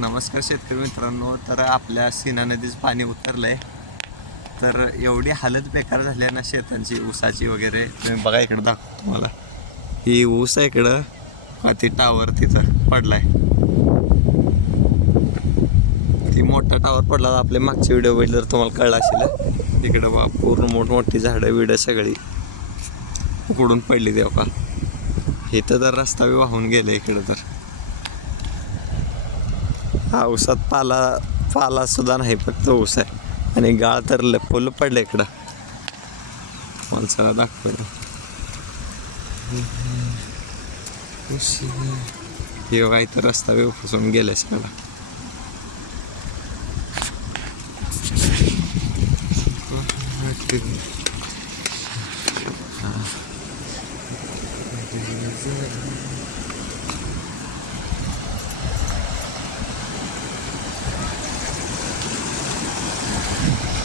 नमस्कार शेतकरी मित्रांनो तर आपल्या सीना नदीचं पाणी उतरलं आहे तर एवढी हालत बेकार झाली आहे ना शेतांची ऊसाची वगैरे. तुम्ही बघा इकडं दाखवतो तुम्हाला. ही ऊस आहे इकडं. हा ती टावर तिथं पडलाय. ती मोठा टावर पडला आपले मागचे व्हिडिओ बघितले जर तुम्हाला कळलं असेल. इकडं बा पूर्ण मोठमोठी झाडं बिडं सगळी उकडून पडली तेव्हा का इथं तर रस्ता बी वाहून गेला इकडं तर. हा ऊसात पाला पाला सुद्धा नाही फक्त ऊस आहे. आणि गाळ तर ल- फुल पडलं इकडं. माणसाला दाखवायला हे तर रस्ता बी फुसून गेला सगळा.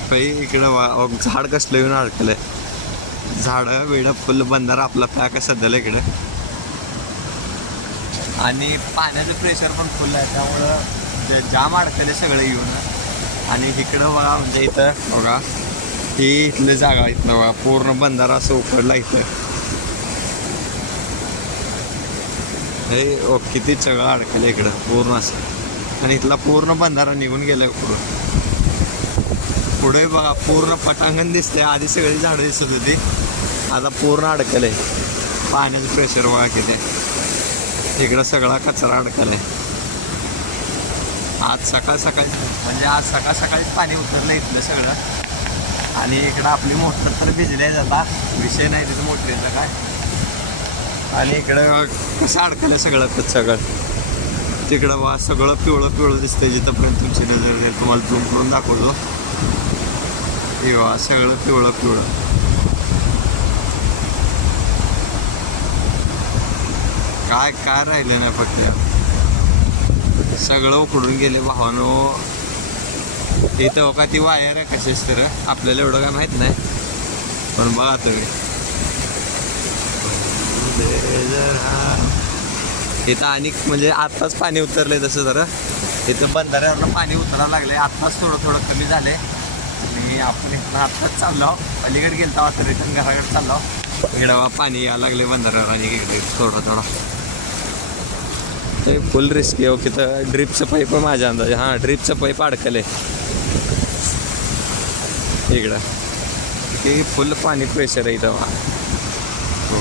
काही इकडं वा झाड कसलं येऊन अडकलंय. झाडं वेळ फुल बंधार आपला पॅक सध्याला इकडं. आणि पाण्याचं प्रेशर पण फुल आहे त्यामुळं जे जाम अडकले सगळं येऊन. आणि इकडं बघा म्हणजे इथं बघा ही इथलं जागा इथलं बघा पूर्ण बंधारा असं उकडला इथं. हे ओ किती सगळं अडकलं इकडं पूर्ण असं. आणि इथला पूर्ण बंधारा निघून गेलाय पूर्ण पुढे बघा पूर्ण पटांगण दिसतंय. आधी सगळी झाडं दिसत होती. आता पूर्ण अडकलंय. पाण्याचं प्रेशर बघा किती. आहे. इकडं सगळा कचरा अडकलाय. आज सकाळ सकाळी म्हणजे आज सकाळ सकाळीच पाणी उतरलं इथलं सगळं. आणि इकडं आपली मोटर तर भिजले जाता विषय नाही तिथं मोटरीचा काय. आणि इकडं कसं अडकलं सगळं कच सगळं. तिकडं बा सगळं पिवळं पिवळं दिसतंय जिथंपर्यंत तुमची नजर तुम्हाला झूम करून दाखवतो. हे सगळं पिवळं पिवळं. काय काय राहिलं नाही फक्त सगळं उकडून गेले भावानो. इथं का ती वायर आहे कशीच तर आपल्याला एवढं काय माहीत नाही. पण बघा तुम्ही. इथं आणि म्हणजे आत्ताच पाणी उतरलंय तसं जरा. इथं बंधाऱ्यावरनं पाणी उतरायला लागलंय. आत्ताच थोडं थोडं कमी झालंय. आणि आपण इथं आत्ताच चाललो. अलीकडे गेलतो आता रिटर्न घराकडे चाललो. इकडं पाणी यायला लागले बंधाऱ्यावर आणि इकडे थोडं थोडं ते फुल रिस्क आहे की तर ड्रिपचं पाईप आहे माझ्या अंदाजे. हां ड्रिपचं पाईप अडकलंय. इकडं. की फुल पाणी प्रेशर आहे इथं. हो